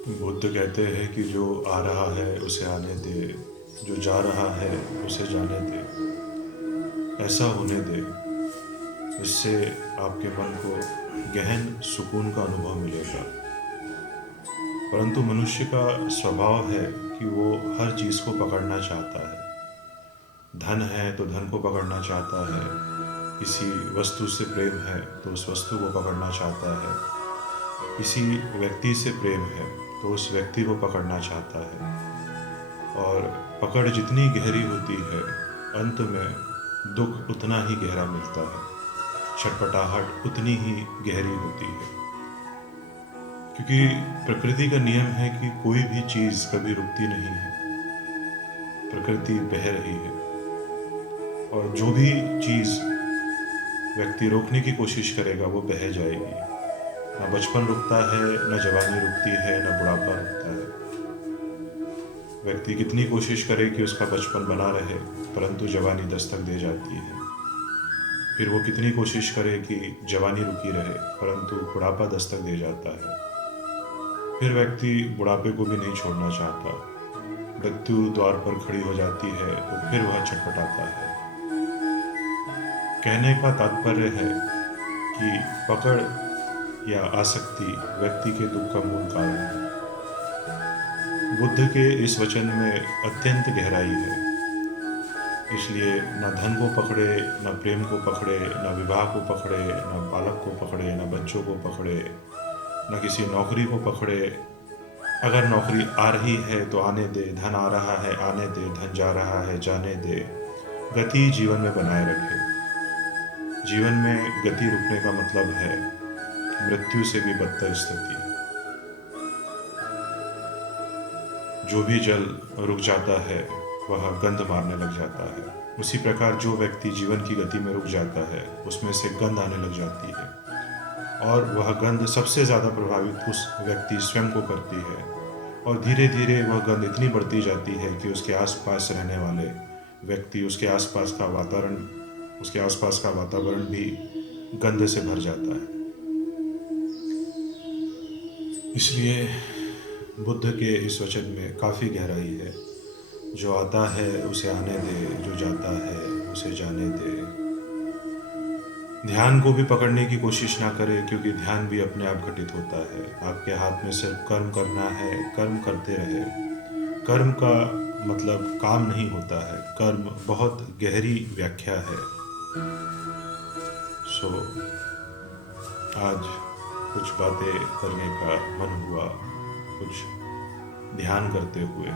बुद्ध कहते हैं कि जो आ रहा है उसे आने दे, जो जा रहा है उसे जाने दे। ऐसा होने दे जिससे आपके मन को गहन सुकून का अनुभव मिलेगा। परंतु मनुष्य का स्वभाव है कि वो हर चीज़ को पकड़ना चाहता है। धन है तो धन को पकड़ना चाहता है, किसी वस्तु से प्रेम है तो उस वस्तु को पकड़ना चाहता है, किसी व्यक्ति से प्रेम है तो उस व्यक्ति को पकड़ना चाहता है। और पकड़ जितनी गहरी होती है, अंत में दुख उतना ही गहरा मिलता है, छटपटाहट उतनी ही गहरी होती है। क्योंकि प्रकृति का नियम है कि कोई भी चीज़ कभी रुकती नहीं है, प्रकृति बह रही है। और जो भी चीज़ व्यक्ति रोकने की कोशिश करेगा वो बह जाएगी। ना बचपन रुकता है, न जवानी रुकती है, न बुढ़ापा रुकता है। व्यक्ति कितनी कोशिश करे कि उसका बचपन बना रहे, परंतु जवानी दस्तक दे जाती है। फिर वो कितनी कोशिश करे कि जवानी रुकी रहे, परंतु बुढ़ापा दस्तक दे जाता है। फिर व्यक्ति बुढ़ापे को भी नहीं छोड़ना चाहता, मृत्यु द्वार पर खड़ी हो जाती है तो फिर वह छटपटाता है। कहने का तात्पर्य है कि पकड़ या आसक्ति व्यक्ति के दुख का मूल कारण है। बुद्ध के इस वचन में अत्यंत गहराई है। इसलिए न धन को पकड़े, न प्रेम को पकड़े, न विवाह को पकड़े, न बालक को पकड़े, न बच्चों को पकड़े, न किसी नौकरी को पकड़े। अगर नौकरी आ रही है तो आने दे, धन आ रहा है आने दे, धन जा रहा है जाने दे। गति जीवन में बनाए रखे। जीवन में गति रुकने का मतलब है मृत्यु से भी बदतर स्थिति। जो भी जल रुक जाता है वह गंध मारने लग जाता है। उसी प्रकार जो व्यक्ति जीवन की गति में रुक जाता है उसमें से गंध आने लग जाती है, और वह गंध सबसे ज़्यादा प्रभावित उस व्यक्ति स्वयं को करती है। और धीरे धीरे वह गंध इतनी बढ़ती जाती है कि उसके आसपास रहने वाले व्यक्ति, उसके आसपास का वातावरण भी गंध से भर जाता है। इसलिए बुद्ध के इस वचन में काफ़ी गहराई है। जो आता है उसे आने दे, जो जाता है उसे जाने दे। ध्यान को भी पकड़ने की कोशिश ना करें, क्योंकि ध्यान भी अपने आप घटित होता है। आपके हाथ में सिर्फ कर्म करना है, कर्म करते रहे। कर्म का मतलब काम नहीं होता है, कर्म बहुत गहरी व्याख्या है। आज कुछ बातें करने का मन हुआ, कुछ ध्यान करते हुए,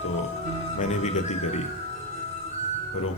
तो मैंने भी गति करी। रोकने